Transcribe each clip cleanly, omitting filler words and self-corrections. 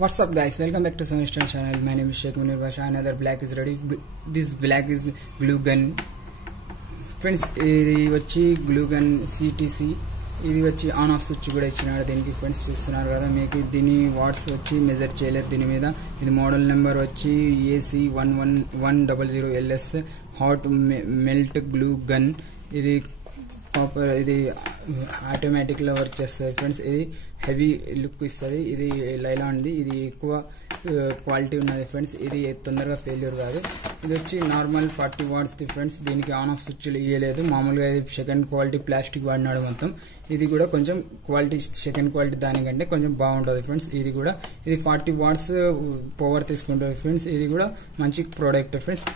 What's up guys, welcome back to Sunstar channel. My name is Sheikh Munir Basha. Another black is ready. This black is glue gun. Friends, ఇది వచ్చి glue gun CTC. ఇది వచ్చి on off switch కూడా ఇచ్చినారు దీనికి. Friends చూస్తున్నారు కదా, మీకు దీని వాట్స్ వచ్చి మెజర్ చేయలేదు దీని మీద. ఇది మోడల్ నెంబర్ వచ్చి AC11100LS hot melt glue gun. ఇది ఇది ఆటోమేటిక్ లో వర్క్ చేస్తుంది ఫ్రెండ్స్. ఇది హెవీ లుక్ ఇస్తుంది. ఇది లైలాండ్ది, ఇది ఎక్కువ క్వాలిటీ ఉన్నది ఫ్రెండ్స్. ఇది తొందరగా ఫెయిల్యూర్ కాదు. ఇది వచ్చి నార్మల్ 40 వాట్స్ ది ఫ్రెండ్స్. దీనికి ఆన్ ఆఫ్ స్విచ్లు ఇవ్వలేదు. మామూలుగా ఇది సెకండ్ క్వాలిటీ ప్లాస్టిక్ వాడినాడు మొత్తం. ఇది కూడా కొంచెం క్వాలిటీ సెకండ్ క్వాలిటీ దానికంటే కొంచెం బాగుంటుంది ఫ్రెండ్స్. ఇది కూడా ఇది 40 వాట్స్ పవర్ తీసుకుంటుంది ఫ్రెండ్స్. ఇది కూడా మంచి ప్రోడక్ట్ ఫ్రెండ్స్.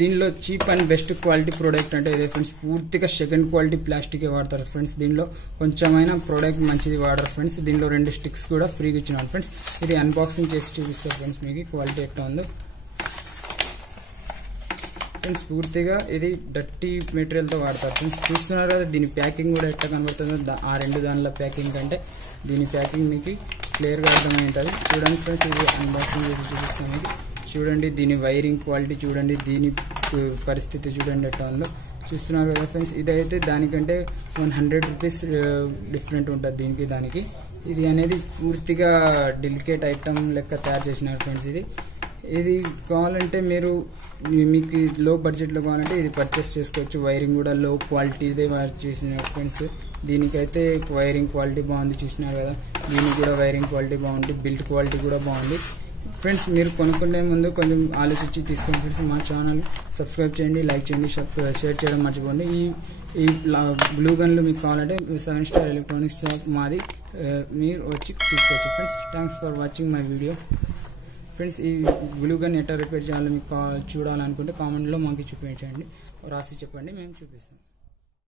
దీనిలో cheap and best quality product అంటే ఇదే ఫ్రెండ్స్. పూర్తిగా సెకండ్ క్వాలిటీ ప్లాస్టిక్ వాడతారు ఫ్రెండ్స్. దీనిలో కొంచెమైనా ప్రోడక్ట్ మంచిది వాడరు ఫ్రెండ్స్. దీనిలో 2 స్టిక్స్ కూడా ఫ్రీగా ఇచ్చినారు ఫ్రెండ్స్. ఇది అన్బాక్సింగ్ చేసి చూపిస్తారు ఫ్రెండ్స్ మీకు క్వాలిటీ ఎట్లా ఉందో ఫ్రెండ్స్. పూర్తిగా ఇది డర్టీ మెటీరియల్ తో వాడతారు ఫ్రెండ్స్. చూస్తున్నారు కదా, దీని ప్యాకింగ్ కూడా ఎట్లా కనబడుతుందో ఆ రెండు దానిలో ప్యాకింగ్ కంటే దీని ప్యాకింగ్ మీకు క్లియర్ గా అర్థమై ఉంటుంది. చూడండి ఫ్రెండ్స్, ఇది అన్బాక్సింగ్ చేసి చూపిస్తాను మీకు. చూడండి దీని వైరింగ్ క్వాలిటీ చూడండి, దీని పరిస్థితి చూడండి ఎట్లా ఉందో. చూస్తున్నారు కదా ఫ్రెండ్స్. ఇదైతే దానికంటే 100 రూపీస్ డిఫరెంట్ ఉంటుంది దీనికి దానికి. ఇది అనేది పూర్తిగా డెలికేట్ ఐటమ్ లెక్క తయారు చేసినారు ఫ్రెండ్స్. ఇది కావాలంటే మీకు లో బడ్జెట్లో కావాలంటే ఇది పర్చేస్ చేసుకోవచ్చు. వైరింగ్ కూడా లో క్వాలిటీదే చేసినారు ఫ్రెండ్స్. దీనికైతే వైరింగ్ క్వాలిటీ బాగుంది, చూసినారు కదా. దీనికి కూడా వైరింగ్ క్వాలిటీ బాగుంది, బిల్ట్ క్వాలిటీ కూడా బాగుంది ఫ్రెండ్స్. మీరు కొనుక్కునే ముందు కొంచెం ఆలోచించి తీసుకోండి ఫ్రెండ్స్. మా ఛానల్ సబ్స్క్రైబ్ చేయండి, లైక్ చేయండి, షేర్ చేయడం మర్చిపోండి. ఈ గ్లూ గన్లు మీకు కావాలంటే 7 స్టార్ ఎలక్ట్రానిక్స్ షాప్ మాది, మీరు వచ్చి తీసుకోవచ్చు friends. Thanks for watching my video friends. ఈ గ్లూ గన్ ఎట్లా రిపేర్ చేయాలో మీకు చూడాలనుకుంటే కామెంట్లో మాకు చూపించండి, రాసి చెప్పండి, మేము చూపిస్తాం.